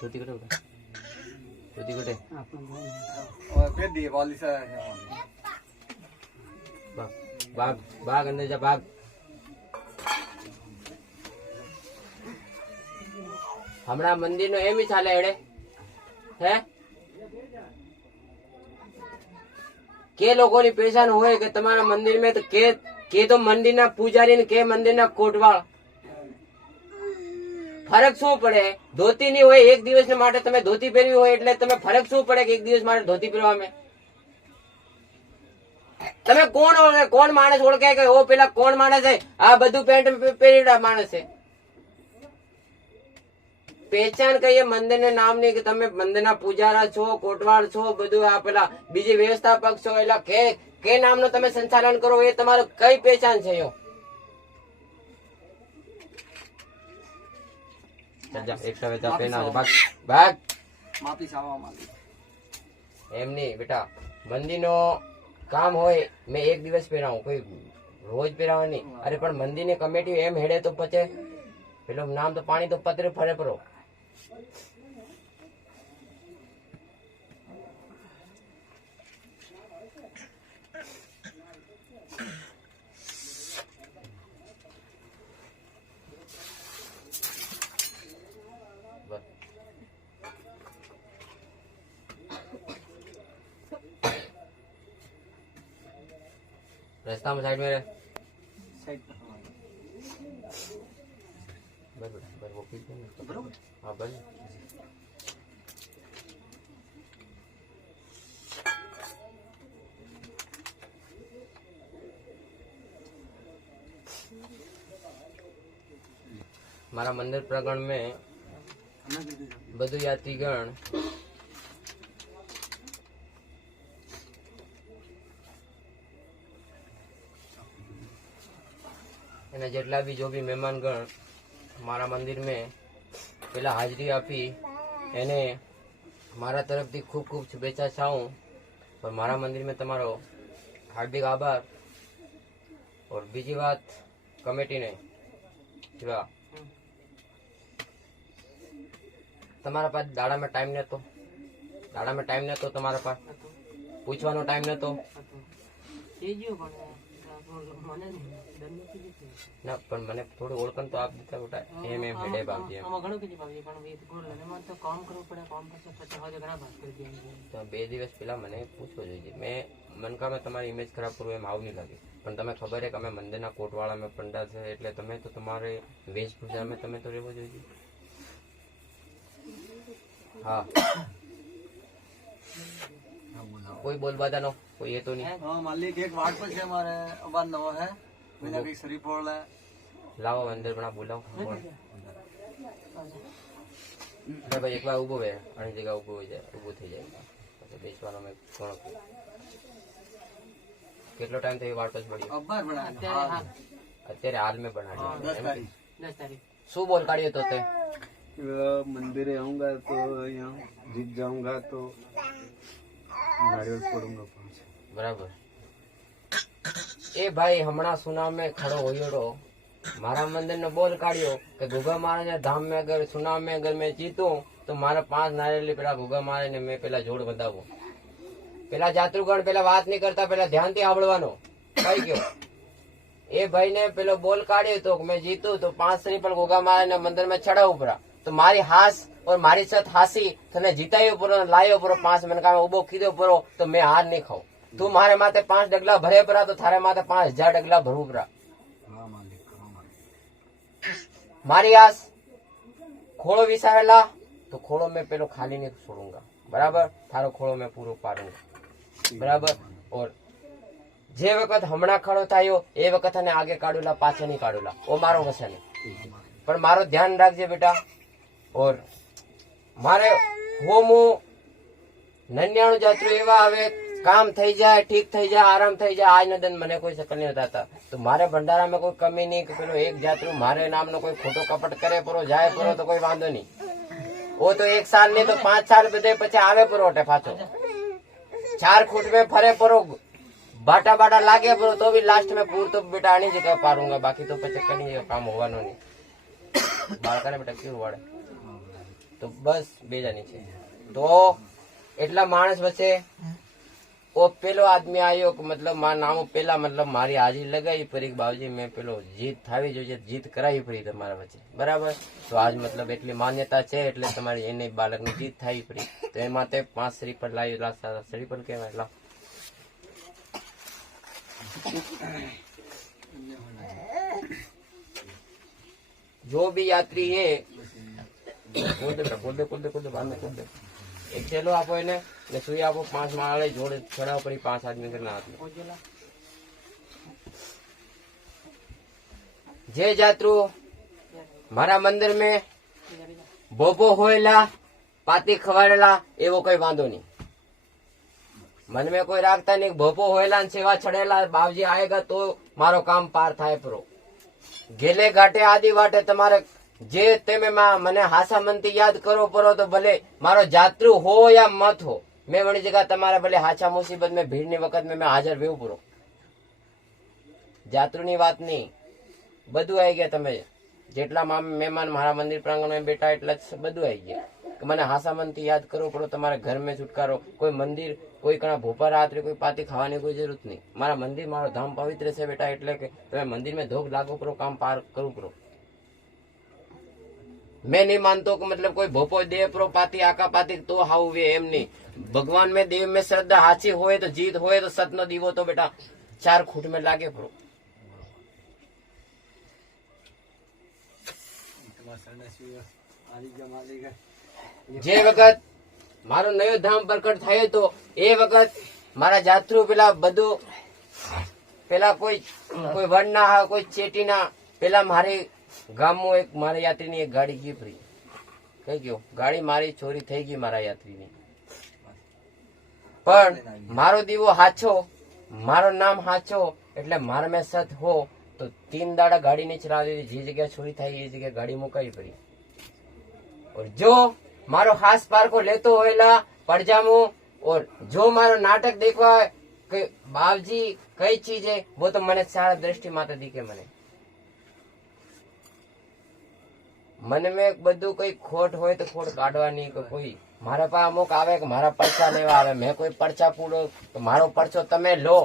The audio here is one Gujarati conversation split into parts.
धोती कटे बेटा, धोती कटे और फिर दिवाली से भाग भाग भाग अंदर जा भाग। हमारा मंदिर नो एम ही चाले हेड़े है के लोगों ની પેશાન હોય કે તમારા મંદિર में તો કે તો મંદિરના પૂજારી ને કે મંદિરના કોટવાળ ફરક શું પડે? ધોતી ની હોય એક દિવસ માટે તમે ધોતી પહેરવી હોય એટલે તમે ફરક શું પડે કે એક દિવસ માટે ધોતી પહેરવામાં? તમે કોણ માણસ ઓળખે કે ઓ પેલા કોણ માણસ છે આ બધું પેન્ટ પહેરેલા માણસ છે? પહેચાન કહીએ મંદિર ને નામ ની કે તમે મંદિરના પૂજારા છો, કોટવાળ છો, બધું આ પેલા બીજી વ્યવસ્થાપક છો એટલે કે નામ નો તમે સંચાલન કરો એ તમારું કઈ પહેચાન છે? એમ નહી બેટા, મંદિર નો કામ હોય મેં એક દિવસ પહેરાવું, કોઈ રોજ પહેરાવા નહીં. અરે પણ મંદિર ની કમિટી એમ હેડે તો પછી પેલો નામ તો પાણી તો પતરે ફરે પરો. रास्ता में साइड में रहे, साइड बर वो पीछे बरोबर. हाँ बस हमारा मंदिर प्रांगण में બધું યાત્રીગણ અને જેટલા બી જો બી મહેમાનગણ મારા મંદિર में પેલા હાજરી આપી એને મારા તરફથી ખૂબ ખૂબ શુભેચ્છા ચાહું. પણ મારા મંદિર में તમારો હાર્દિક આભાર. और બીજી વાત કમિટીને શિવા તમારા પાસે દાડામાં ટાઈમ નતો, તમારા પાસે પૂછવાનો ટાઈમ નતો ના, પણ મને થોડું ઓળખણ તો આપ દીધા બેટા. એમ હેડે બાપજી તો 2 દિવસ પહેલા મને પૂછવો જોઈએ. મેં મનકામાં તમારી ઇમેજ ખરાબ કરવું એમ આવું નહીં લાગે. પણ તમે ખબર છે કે અમે મંદિરના કોટવાળા મેં પંડા છે એટલે તમે તો તમારે વેશભૂષામાં તમે તો રહેવો જોઈએ. हाँ कोई बोल बाधा नो कोई ये तो नहीं. हाँ मालिक एक वार्ड पर से हमारे अबान नवा है बिना भी शरीफ बोल रहा है. लाओ अंदर बना बुलाओ. अरे भाई एक बार उभो है अनी जगह उभो हो जाए, उभो થઈ જાય પછી બેસવાનો મે કોણ કેટલો ટાઈમ થઈ વાર્ડ પર પડ્યો? અબ્બાર બના અત્યારે હાલ में बना 10 तारीख. શું બોલ કાઢ્યો તો તે? मंदिर आऊंगा तो यहाँ जीत जाऊंगा तो नारियल फोड़ूंगा 5. बराबर. ए भाई हमारा सुनाम में खड़ो होयोड़ो मारा मंदिर ने बोल काढ़ियो कि गुगा महाराज धाम में अगर सुनाम में अगर मैं जीतूं तो मारा 5 नारियल पेला गुगा महाराज ने मैं पेला जोड़ बंधावो. पेला जात्रुगण पेला बात नहीं करता, पेला ध्यान थी सांभळवानो कई गयो. ए भाई ने पेलो बोल काढ़ियो तो मैं जीतू तो 5 श्रीफल गुगा महाराज ने मंदिर में चढ़ाव पड़ा तो मारी हास और मारी सत हासी तने जीतायो परो लायो परो 5 मनका में उबो कीधो परो तो मैं हार नहीं खाऊं. तू मारे माथे 5 डगला भरे परा तो थारे माथे 5000 डगला भरू परा. मारी आस खोड़ो विसारेला तो खोड़ो में पेलो खाली नहीं छोड़ूंगा. बराबर. थारो खोड़ो में पूरो पारूंगा. बराबर. और जे वक्त हमणा खड़ो थायो ए वक्त ने आगे काढूला पाछे नहीं काढूला ओ मारो वसे नहीं. पर मारो ध्यान राखजे बेटा. और मारे होमो 99 जात्रो एवा आवे काम थई जाए, ठीक थई जाए, आराम थई जाए. आज न दिन मने कोई शकल नहीं होता तो मारे भंडारा में कोई कमी नहीं कि पेलो एक जात्रो मारे नाम नो कोई खोटो कपट करे परो जाए परो तो कोई वांधो नहीं. वो तो 1 साल नहीं तो 5 साल बधे पछे आवे परो अटे पाछो 4 फूट में फरे परो बाटा बाटा लागे परो तो भी लास्ट में पूर तो बेटा आनी जगह पारूंगा. बाकी तो पछे कनी काम होवानो नहीं. बाळकाने बेटा क्यों वाड़े તો બસ બે જણી છે. તો એટલા માણસ વચ્ચે ઓ પેલો આદમી આવ્યો કે મતલબ મારા નામ પેલા મતલબ મારી હાજરી લગાવી પડી બાબુજી મેં પેલો જીત થાવી જોઈએ, જીત કરાવી પડી તમારા વચ્ચે, બરાબર. તો આજ મતલબ એટલી માન્યતા છે એટલે તમારી એને બાળકની જીત થાવી પડી. તો એ માટે 5 શ્રીફળ લાવી, શ્રીફળ કહેવાય. લાવ जो भी यात्री है एक चेलो आपो એને ને સુઈ આપો, 5 માળે જોડે ચડાવ પડી 5 આદમી કરના હાથમાં. જે જાત્રુ મારા મંદિર में ભોભો હોયેલા પાતી ખવાડેલા એવો કોઈ વાંધો નહીં. मन में कोई રાખતા નહીં. ભોભો હોયેલા ને સેવા ચડેલા બાવજી આएगा તો મારો કામ પાર થાય પરો. ગેલે ઘાટે આદિ વાટે તમારે જે તમે મને હાસા મનથી યાદ કરો પરો તો ભલે મારો જાત્રુ હો યા મત હો, મેં વણી જગા તમારે ભલે હાચા મુસીબત में ભીડ ની વખત મેં હાજર વેવું પૂરો. જાત્રુ ની વાત નહીં, બધું આવી ગયા. તમે જેટલા મહેમાન મારા મંદિર પ્રાંગણ માં બેઠા એટલા બધું આવી ગયા. મને હાસા મનથી યાદ કરવો પડો. તમારે ઘર में છુટકારો, કોઈ મંદિર કોઈ કણા ભોપા રાત્રે કોઈ પાતી ખાવાની કોઈ જરૂરત નહીં. મારા મંદિર મારો ધામ પવિત્ર છે બેટા, એટલે કે તમે મંદિર में ધોક લાગો પડો, કામ પાર કરવું પડો. मैं नहीं मानतो कि मतलब कोई भोपो दे परो पाती आका पाती तो हाउ वे एम नहीं. भगवान में देव में श्रद्धा हाची होए तो जीत होए तो सत नो दीवो तो बेटा 4 खूट में लागे परो. જે વખત મારો નયો ધામ પ્રકટ થયો તો એ વખત મારા જાત્રુ પેલા બધું પેલા કોઈ વડ ના હા, કોઈ ચેટી ના, પેલા મારી ગામમાં એક મારા યાત્રીની એક ગાડી ગઈ ફરી. કઈ ગયો ગાડી મારી ચોરી થઈ ગઈ મારા યાત્રીની. પણ મારો દીવો હાચો, મારો નામ હાચો એટલે મારા મેં સત હો તો 3 દાડા ગાડી નહીં ચલાવી દીધી. જે જગ્યા ચોરી થઈ એ જગ્યા ગાડી મુકાવી પડી. और जो मारो हास पार को लेतो होएला पड़जामू, और जो मारो नाटक देखवा कि बाबजी कई चीज है वो तो मने सारा दृष्टि माता दिखे. मन में બધું કોઈ ખોટ હોય તો ખોટ કાઢવાની. કોઈ મારા પાસે અમુક આવે કે મારા પરચા લેવા આવે, મેં કોઈ પરચા પૂરો તો મારો પરચો તમે લો,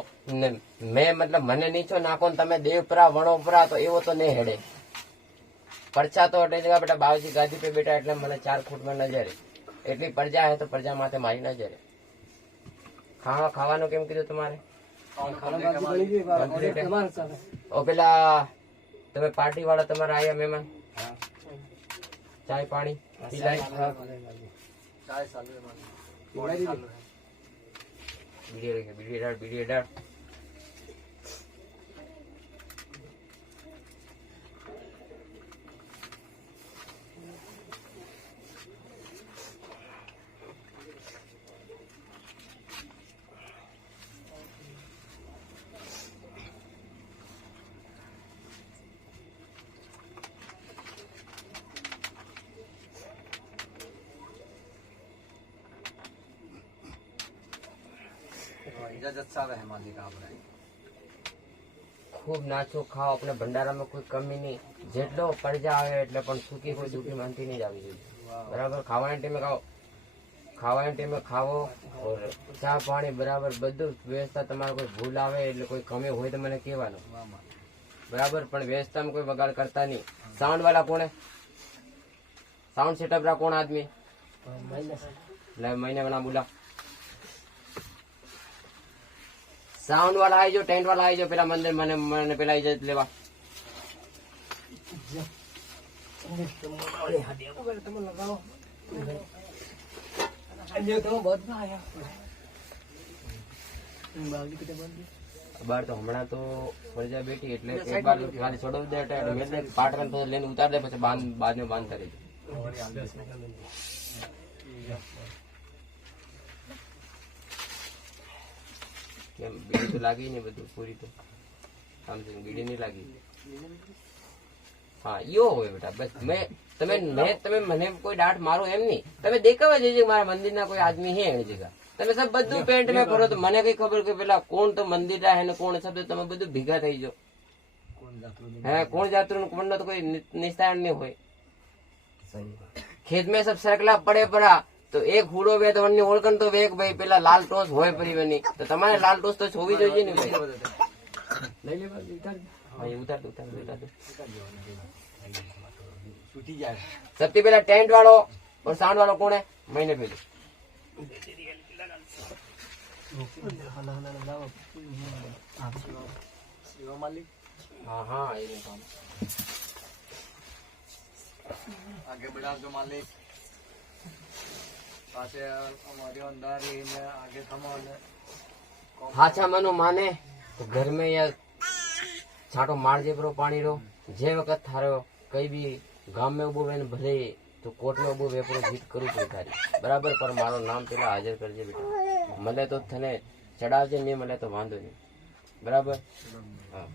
મેં મતલબ મને નીચો નાખો ને તમે દેવપરા વણોપરા તો એવો તો નહીં હેડે. પરચા તો એટલે જગા બેટા બાવજી ગાદી पे બેઠા એટલે મને 4 ફૂટ માં નજરે. એટલી પ્રજા હે તો પ્રજા માથે મારી નજરે. ખાવાનું કેમ કીધું તમારે? ઓ પેલા તમે પાર્ટી વાળા તમારા આયા મહેમાન, ચાય પાણી પીલાય? चाय चालू है બીડી ડાળ. इजाजत चावे है मालिक आपने. खूब नाचो खाओ, अपने भंडारा में कोई कमी नहीं. જેટલો પડજા આવે એટલે પણ સુખી કોઈ દુઃખી માનતી નહીં આવી જોઈએ. બરાબર. ખાવાના ટાઈમે ખાઓ, ખાવાના ટાઈમે ખાવો, और ચા પાણી બરાબર બધું વ્યવસ્થા. તમારે કોઈ ભૂલ આવે એટલે કોઈ કમી હોય તો મને કહેવાનું, બરાબર. પણ વ્યવસ્થામાં કોઈ બગાડ કરતા નહીં. સાઉન્ડ વાળા કોણ? સાઉન્ડ સેટઅપ રા કોણ આદમી? મહિને બના બોલા. साउंड वाला आई जो, टेंट वाला आई जो, पेला मंदिर मैंने पेला इजाजत लेवा. बार तो हमारा तो प्रजा बेटी એટલે એક બાર ખાલી છોડવ દે એટલે મેં પાટણ પર લઈને ઉતાર દે પછી બાદ में बांध करे. બીડી તો લાગી નહીં બધું પૂરી તો સમજે. બીડી નહીં લાગી. હા યો હોય બેટા. બસ તમે મને કોઈ ડાંટ મારો એમ નહીં. તમે દેખાવા જઈએ મારા મંદિર ના કોઈ આદમી હે એની જગ્યા. તમે સબ બધું પેન્ટ में ફરો તો મને કઈ ખબર કે પેલા કોણ તો મંદિર રા હે ને કોણ શબ્દ તમે બધું ભેગા થઈ જાઓ. હે કોણ જાત્રુ કોણ નો તો કોઈ નિસ્તારણ નહીં હોય. ખેત में सब સરકલા પડે પરા તો એક હુડો વે તો વનની ઓળખણ તો વેક ભાઈ પેલા લાલ ટોસ હોય પરિવેની તો તમારે લાલ ટોસ તો હોવી જોઈએ ને ભાઈ લઈ લે ભાઈ ઉતાર દો छूटी जाए सबसे पहला टेंट वालों और साउंड वालों कौन है महीने पहले मालिक हाँ हाँ ये काम आगे बढ़ा जो मालिक पासे हमारे अंदर ही में आगे थमा ने हाचा मनो माने तो घर में या छाटो मार जे परो पानी रो जे वक्त थारो कई भी गाम में उबो वेन भले तो कोर्ट में उबो वेपरो जीत करू पड़ी थारी बराबर पर मारो नाम पेला हाजिर करजे बेटा मले तो थने चढ़ावजे नहीं मले तो वांधो नहीं बराबर हाँ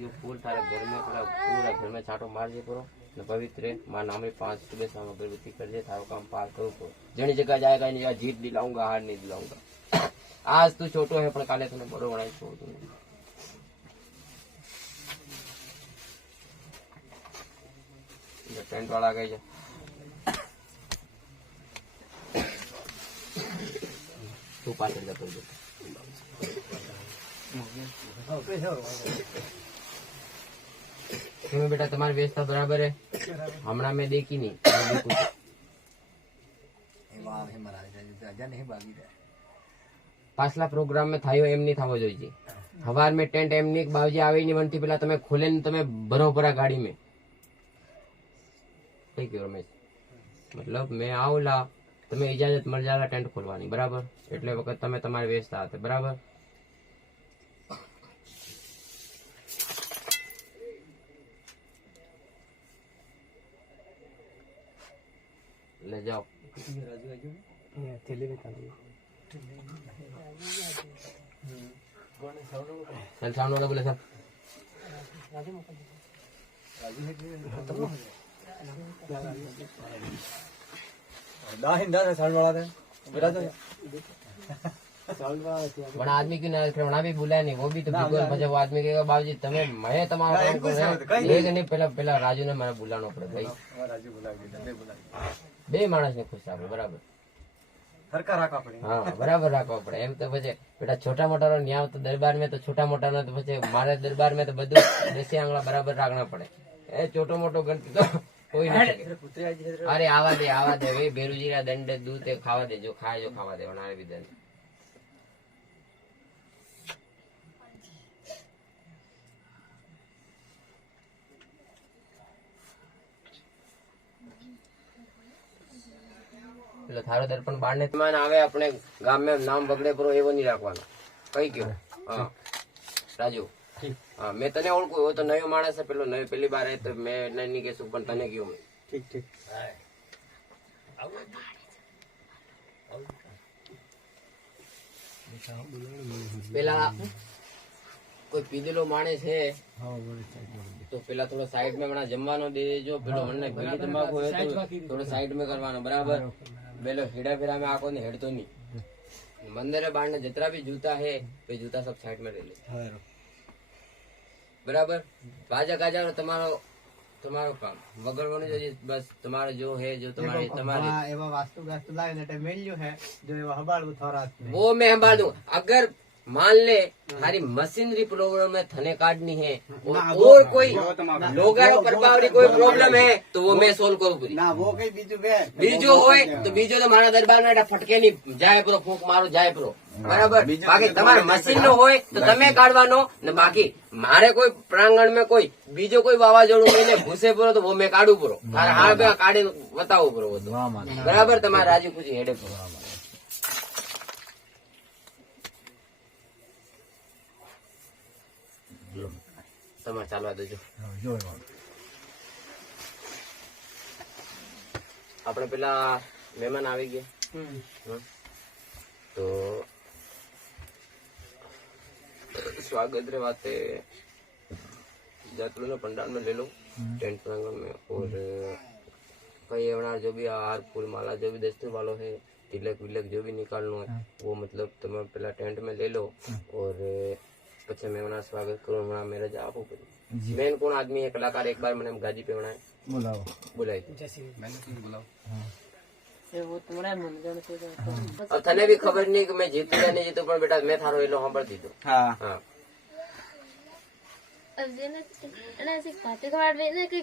ये फूल थारे घर में पूरा घर में छाटो मार जे परो ने पवित्र मां नामे 5 सुबह शाम अगरबत्ती करजे थारो काम पार करू पड़ो जणी जगह जाएगा नहीं या जीत दिलाऊंगा हार नहीं दिलाऊंगा आज तू छोटो है पण काले तने बड़ो बनाई छोड़ दूंगा टेंट वाला गई है तू पास जा तो तुम्हें बेटा तुम्हारी व्यवस्था बराबर है हमना में देखी नहीं वाह है महाराज राजा नहीं भागी रहा पाछला प्रोग्राम में थायो एम नहीं थावो जोईजे हवार में टेंट एम नहीं बावजी आवे नहीं बनती पेला तमे खोले ने तमे भरो परा गाड़ी में कई क्यों रमेश मतलब मैं आवला तमे इजाजत मळ जाला टेंट खोलवानी बराबर એટલે વખત તમે તમારી વ્યવસ્થા હતે બરાબર ले जाओ चल साउंड वाला बोले सब बड़ा आदमी क्यों ना बड़ा भी बुलाया नहीं वो भी तो बिल्कुल बचे वो आदमी कहेगा बाबूजी तमे मैं तुम्हारा काम कर रहा हूं नहीं पहला राजू ने मारे बुलानो पड़े भाई राजू बुला બે માણસ ને ખુશ આપે બરાબર સરકાર રાખવા પડે હા બરાબર રાખવા પડે એમ તો પછી બેટા છોટા મોટા નો ન્યાય તો દરબાર में तो छोटा मोटा नो तो પછી મારે દરબાર में तो બધું દેશી આંગળા બરાબર રાખना पड़े એ छोटो मोटो गणती तो कोई नहीं अरे आवा दे वे बेरुजीरा दंड दूध खावा दे जो खाए जो खावा दे बनावे भी दंड એટલે થારો દર્પણ બાર ને મહેમાન આવે આપણે ગામ में નામ બગડે પરો એવો નહીં રાખવાનો કઈ ગયો હા રાજુ हाँ मैं तने ओळखું वो तो नयो माणस है पेलो नयो पहली बार है तो मैं नहीं कहूं पण तने क्यों मैं ठीक ठीक પેલા કોઈ પીધેલો માણસ છે તો પેલા થોડો સાઈડ में મણા જમવાનો દેજો પેલો મને બીડી તમાકુ હોય તો થોડો સાઈડ में કરવાનો બરાબર પેલો હીડા ફેરા में આકો ને હેડતો नहीं मंदिर बाहर ने जितना भी जूता है वे जूता सब साइड में ले ले बराबर बाजा गाजा और તમારો કામ વગરવાનું જોઈએ બસ તમારો જો है जो तुम्हारी तुम्हारी એવા વાસ્તુ ગાસ્તુ લાવે ને મેલ્યું है जो એવા હબાળવું થોરાત वो मैं संभाल दूं अगर मान ले थारी मशीनरी प्रॉब्लम में थने काटनी है और कोई लोगा प्रभावरी कोई प्रॉब्लम है तो वो मैं सोल्व करूं पूरी ના वो કઈ બીજું બે बीजो होय तो बीजो तो मारा दरबार में फटके नहीं जाए परो फूक मारो जाए परो बराबर बाकी તમારે મશીન નો હોય તો તમે કાઢવાનો ને બાકી મારે કોઈ પ્રાંગણ में कोई बीजो कोई वावाजोड़ू मैंने घुसे परो तो वो मैं काढू परो तारे हाल पे काढी बतावू परो वो बराबर તમારે राजू कुछ हेडे परो તમારે ચાલવા દેજો આપણે પેલા મહેમાન આવી ગયા तो स्वागत रे वाते जातलो ने पंडाल में ले लो टेंट प्रांगण में और कई एवनार जो भी हार फूल माला जो भी दस्ते वालों है तिलक विलक जो भी निकालना है वो मतलब तुम पहला टेंट में ले लो और पीछे मेहमान स्वागत करो मेरा जा आपो मेन कौन आदमी है कलाकार एक बार मैंने गाजी पे बनाए बुलाओ બોલાય मैंने तुम बुलाओ अब तने भी खबर नहीं कि मैं जीतू या नहीं जीतू पर बेटा मैं थारो एलो सांभळ દીધો हाँ હા અને ऐसी खाते खवाड़ वे ने कि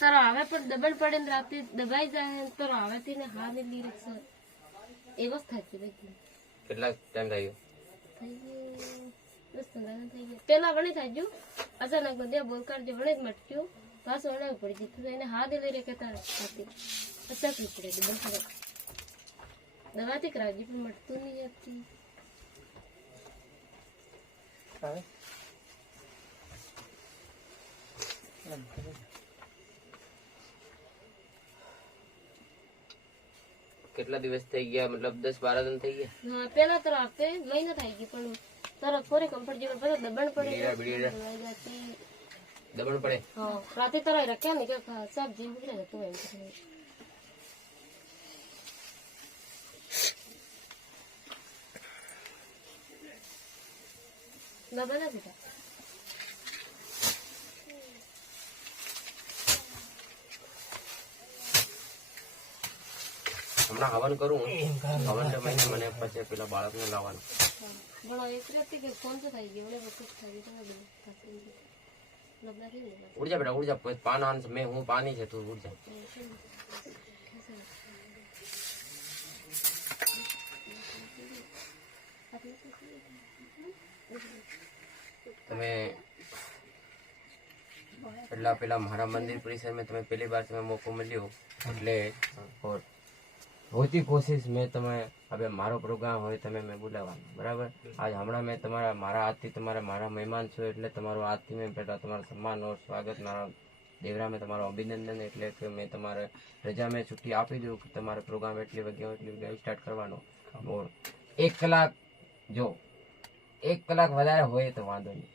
તારો આવે પણ દબણ પડે ને રાતે દબાઈ જાય ને તારો આવે થી ને હા ને લીરક સર એવો જ થાય છે બધી કેટલા ટાઈમ થયો થઈ ગયું 10-15 થઈ ગયા પેલા વણી થઈ ગયું અચાનક બધે બોલ કરજે વણી જ મટક્યું પાછું વણાવી પડી જીતું એને હા દે લઈ રે કે તારે ખાતી અચાકવી પડે દબણ પડે દવાથી કરાવજી પણ મટતું નહીં આપતી કેટલા દિવસ થઈ ગયા મતલબ 10-12 દિન થઈ ગયા હા પેલા તો આપે મહિના થઈ ગઈ પણ તરત થોડી કમ્ફર્ટ જેવું પછી દબણ પડે બીડીડા. દવાઈ જાતી દબણ પડે હા રાતે તરાઈ રખ્યા ને કે સબ્જી ઉગડે હતું એમ કરીને. દબણ નથી થતા. હમણાં હવન કરું હવન મહિને મને પછી પેલા બાળકને લાવવાનું ઘણો એક રહેતી કે ફોન તો થઈ ગયો મને વખત થઈ ગયો બધું લબડા થઈ ગયા ઉડ જા બેટા ઉડ જા પાન આન મેં હું પાની છે તું ઉડ જા તમે એટલા પેલા મારા મંદિર પરિસરમાં તમે પહેલી વાર તમે મોકો મળ્યો એટલે ઓર હોતી કોશિશ મેં તમે હવે મારો પ્રોગ્રામ હોય તમે મેં બોલાવવાનો બરાબર આજ હમણાં મેં તમારા મારા હાથથી તમારા મારા મહેમાન છો એટલે તમારો હાથથી મેં પહેલા તમારું સન્માન ઓર સ્વાગત મારા દેવરા મેં તમારું અભિનંદન એટલે કે મેં તમારે રજા મેં છુટ્ટી આપી દઉં કે તમારો પ્રોગ્રામ એટલી વાગ્યા સ્ટાર્ટ કરવાનો ઓર 1 કલાક જો 1 કલાક વધારે હોય તો વાંધો નહીં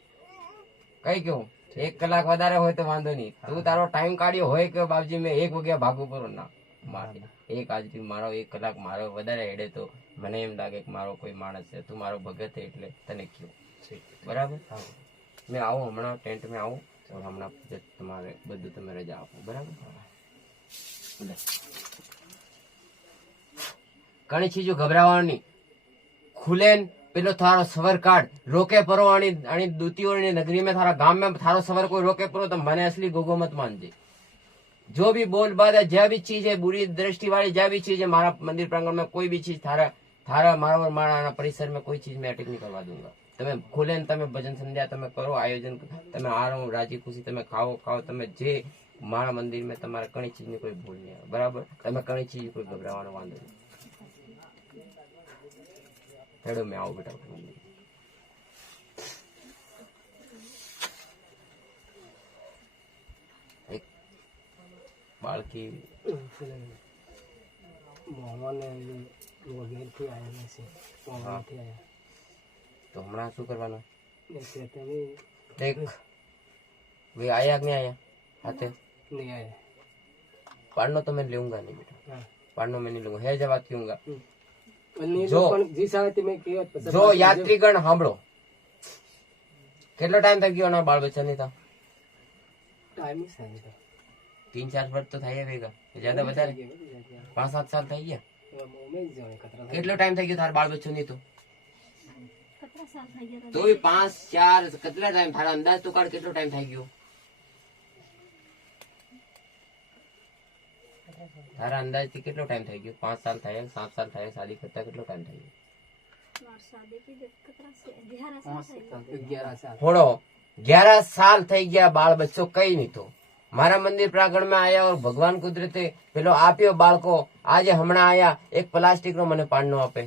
કઈ કેવું 1 કલાક વધારે હોય તો વાંધો નહીં તું તારો ટાઈમ કાઢ્યો હોય કે બાપજી મેં 1 વાગ્યા ભાગવું પડું ના મારે એક આજથી મારો 1 કલાક મારો વધારે હેડે તો મને એમ લાગે કે મારો કોઈ માણસ છે તું મારો ભગત છે એટલે તને કયો બરાબર મેં આવું હમણાં ટેન્ટ મેં આવું તો હમણાં તમારે બધું તમે રજા આપો બરાબર ઘણી ચીજો ગભરાવાની ખુલે પેલો થારો સવર કાઢ રોકે પરો आणि दूतीओनी नगरी में थारा गांव में थारो सवर कोई रोके परो तो मैंने असली गोगो मत मान दे जो भी बोल बात है जो भी चीज है बुरी दृष्टि वाली जो भी चीज है मारा मंदिर प्रांगण में कोई भी चीज थारा थारा मारा मारा परिसर में कोई चीज मैं अटैक नहीं करवा दूंगा તમે ખુલે ને તમે ભજન સંધ્યા તમે કરો આયોજન તમે આરામ રાજી ખુશી તમે ખાઓ તમે જે મારા મંદિર में તમારે કણી ચીજ ની કોઈ ભૂલ નહીં આવે બરાબર તમે કણી ચીજ કોઈ ગભરાવાનો વાંધો નહીં હેડો મેં આવું બેટા મંદિર એક બાળકી તો હમણાં શું કરવાનું દેખ वे आया कि नहीं आया आते नहीं आए पढ़ना तो मैं लूंगा नहीं बेटा पढ़ना मैं नहीं लूंगा है जवाब क्यूंगा जो જો યાત્રીગણ સાંભળો કેટલો ટાઈમ થઈ ગયો ના બાળ બચ્ચા ની 3-4 વર્ષ તો થાય ભેગા જ્યાદા વધારે 5-7 સાલ થઈ ગયા કેટલો ટાઈમ થઈ ગયો તારા બાળ બચ્ચો ની તો કેટલા સાલ થઈ ગયા તો 5-4 કેટલા ટાઈમ તારા અંદાજ તો કાઢ કેટલો ટાઈમ થઈ ગયો તારા અંદાજ થી કેટલો ટાઈમ થઈ ગયો 5 સાલ થયા 7 સાલ થયા શાદી કરતા કેટલો ટાઈમ થઈ ગયો થોડો 11 साल થઈ ગયા બાળ બચ્ચો કઈ નહીં તો મારા મંદિર પ્રાંગણ में आया और भगवान कुदरते પેલો આપ્યો બાળકો આજે હમણાં આયા એક પ્લાસ્ટિક નો મને પાણનો આપે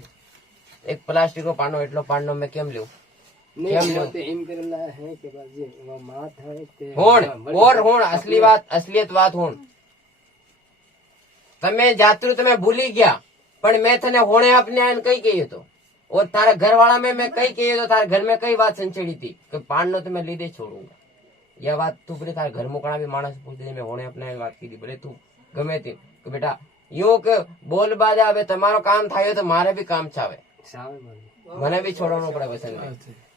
એક પ્લાસ્ટિક નો પાણનો એટલો પાણનો મેં કેમ લ્યું હોણ અસલિયત વાત હોણ તમે જાતરું તમે ભૂલી ગયા પણ મેં તને હોણે આપને આને કઈ કહ્યું તો और तारा घर वाला में मैं कई कही तो तारे घर में कई बात संचेड़ी थी कि पान नो तो मैं लीधे छोड़ूंगा यह बात तू बोले तारे घर में कड़ा भी मानस पूछ दे मैं होने अपने बात की थी बोले तू गमे थी कि बेटा यूं के बोल बाजा अब तुम्हारो काम था तो मारे भी काम चावे मने भी छोड़ो पड़े वसन में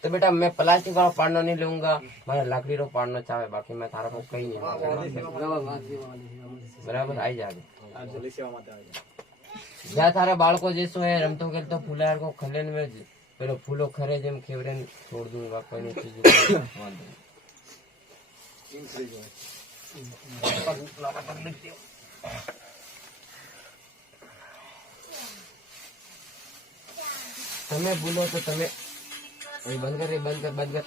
तो बेटा मैं प्लास्टिक वाला पाड़ना नहीं लूंगा, मारे लकड़ी रो पाड़ना चाहे, बाकी मैं तारा को कहीं नहीं बराबर आई जागे ज्या तारा बालको जैसो है रमतो खेलतो फूलार को खलेन में पेलो फूलो खरे जेम खेवरे छोड़ दूंगा, कोई नहीं चीज તમે બોલો તો તમે બંધ કરી બંધ કર બંધ કર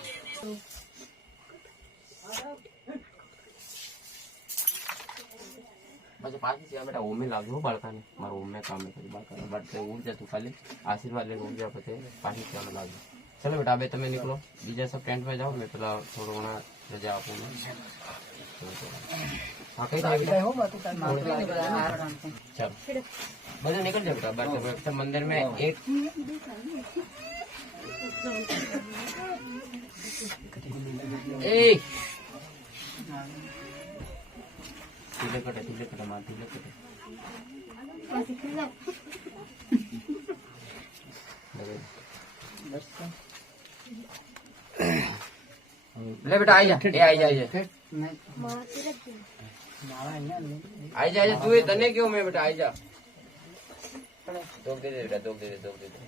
પછી પાછી છે બેટા ઓમે લાગ્યો બાળકાને મારો ઓમે કામ કરી બાળકાને બટ ઉર્જા તું ખાલી આશીર્વાદ લઈને ઉર્જા પછી પાછી છે લાગ્યો ચલો બેટા હવે તમે નીકળો બીજા सब टेंट में जाओ मैं પેલા થોડો ઘણા રજા આપું ને હા કઈ થાય બેટા चलो બધા निकल जाओ बेटा बस मंदिर में एक ए तिले कटे मार तिले कटे ले बेटा आई जा ए आई जा आई जा तू तने क्यों मैं बेटा आई जा दो दे दे बेटा दो दे दे दो दे दे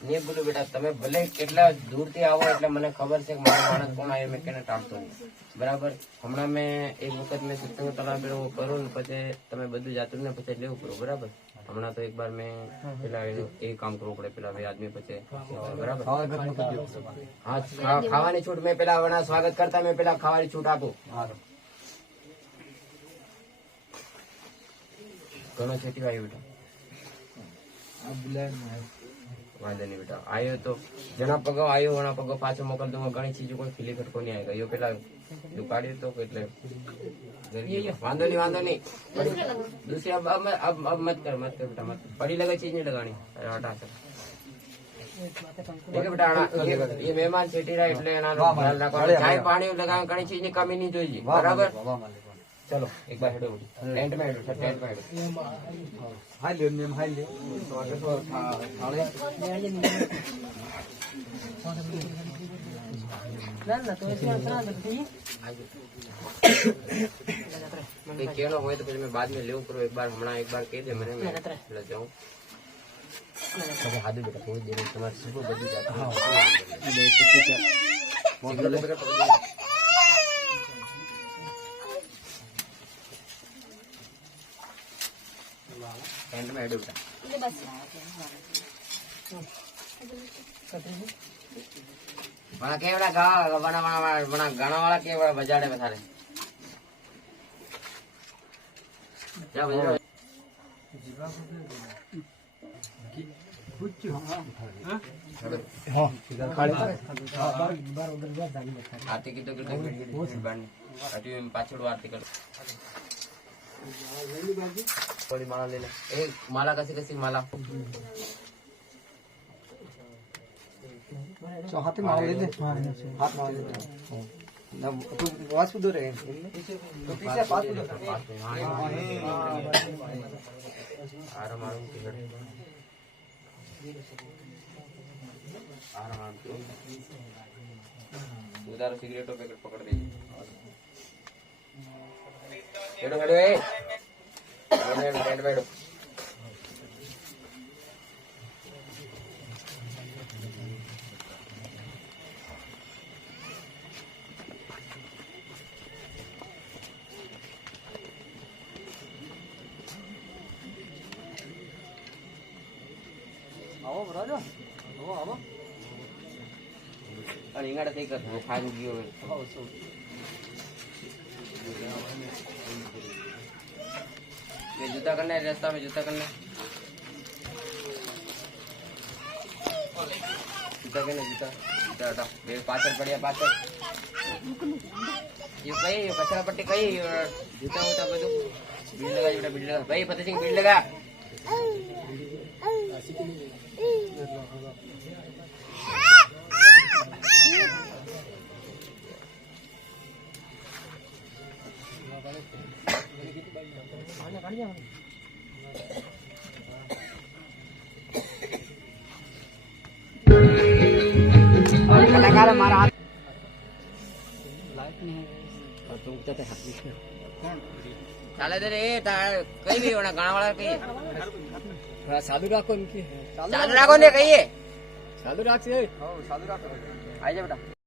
नहीं बोलो बेटा તમે ભલે કેટલા દૂરથી આવો એટલે મને ખબર છે કે મારો માણસ કોણ આવ્યો મેં કેને ટાળતો નહીં બરાબર હમણાં મેં એક વખત મેં સત્સંગ તલાવ પેલો કરું ને પછી તમે બધું જાતું ને પછી લેવું પડે બરાબર હમણાં તો એક બાર મેં પેલા એનું એ કામ કરવું પડે પેલા બે આદમી પછી બરાબર હા ખાવાની છૂટ મેં પેલા હમણાં સ્વાગત કરતા મેં પેલા ખાવાની છૂટ આપું ઘણો છેટી આવ્યો બેટા वादे नहीं बेटा आयो तो जना पगो आयो वना पगो पाछो मोकल दूंगा घणी चीज कोई फीली खटको नहीं आएगा यो पेला दुकाड़ी तो એટલે वांदो नहीं दूसरी अब मत कर बेटा मत पड़ी लगे चीज नहीं लगानी अरे हटा कर ठीक है बेटा ये मेहमान छेटी रहा એટલે એનાનો ખ્યાલ રાખો ચાય પાણી લગાવ ઘણી ચીજ ની કમી નહીં જોઈએ બરાબર चलो एक बार हेडो टेंट में हेडो टेंट में हेडो हाय ले नेम हाय ले थाले ना तो ऐसे अंतरा लगती है केनो होय तो फिर मैं बाद में लेऊ करो एक बार हमणा एक बार कह दे मैंने मैं ले जाऊं तो हाथ बेटा थोड़ी देर में तुम्हारी सुबह बजी जाती है हां टेंट में हेडो बेटा वना केवड़ा गा वना वना वना गाना वाला केवड़ा बजाड़े में थारे क्या बजाड़े हां खाली बार उधर जा जानी आरती की तो बन अटी में पाछड़ आरती कर थोड़ी माला ले ले एक माला कैसी कैसी माला तो हाथ में माला ले दे हाथ माला ले ना तू वास उधर है तो पीछे पास उधर आरा मारूं टिकट आरा मारूं उधर सिगरेटों पैकेट पकड़ दीजिए हेडो हेडो ए हेडो टेंट बैठो आओ ब्राजो आओ अरे इंगाड़ा take कर वो खान गयो आओ सो ये जूता करना है रास्ता में जूता करना जूता करना जूता जूता हटा ये पाचर पड़िया पाचर ये कई ये कचरा पट्टी कई जूता होता બધું બીડ લગા બેટા બીડ લગા ભાઈ ફતેહ સિંહ બીડ લગા કલાકાર મારા હાથ ચાલે દે રે કઈ બી ઘણા વાળા કહીએ સાદું રાખો ને ચાલુ રાખો ને કહીએ સાદું રાખશે સાદું રાખો આવી જા બેટા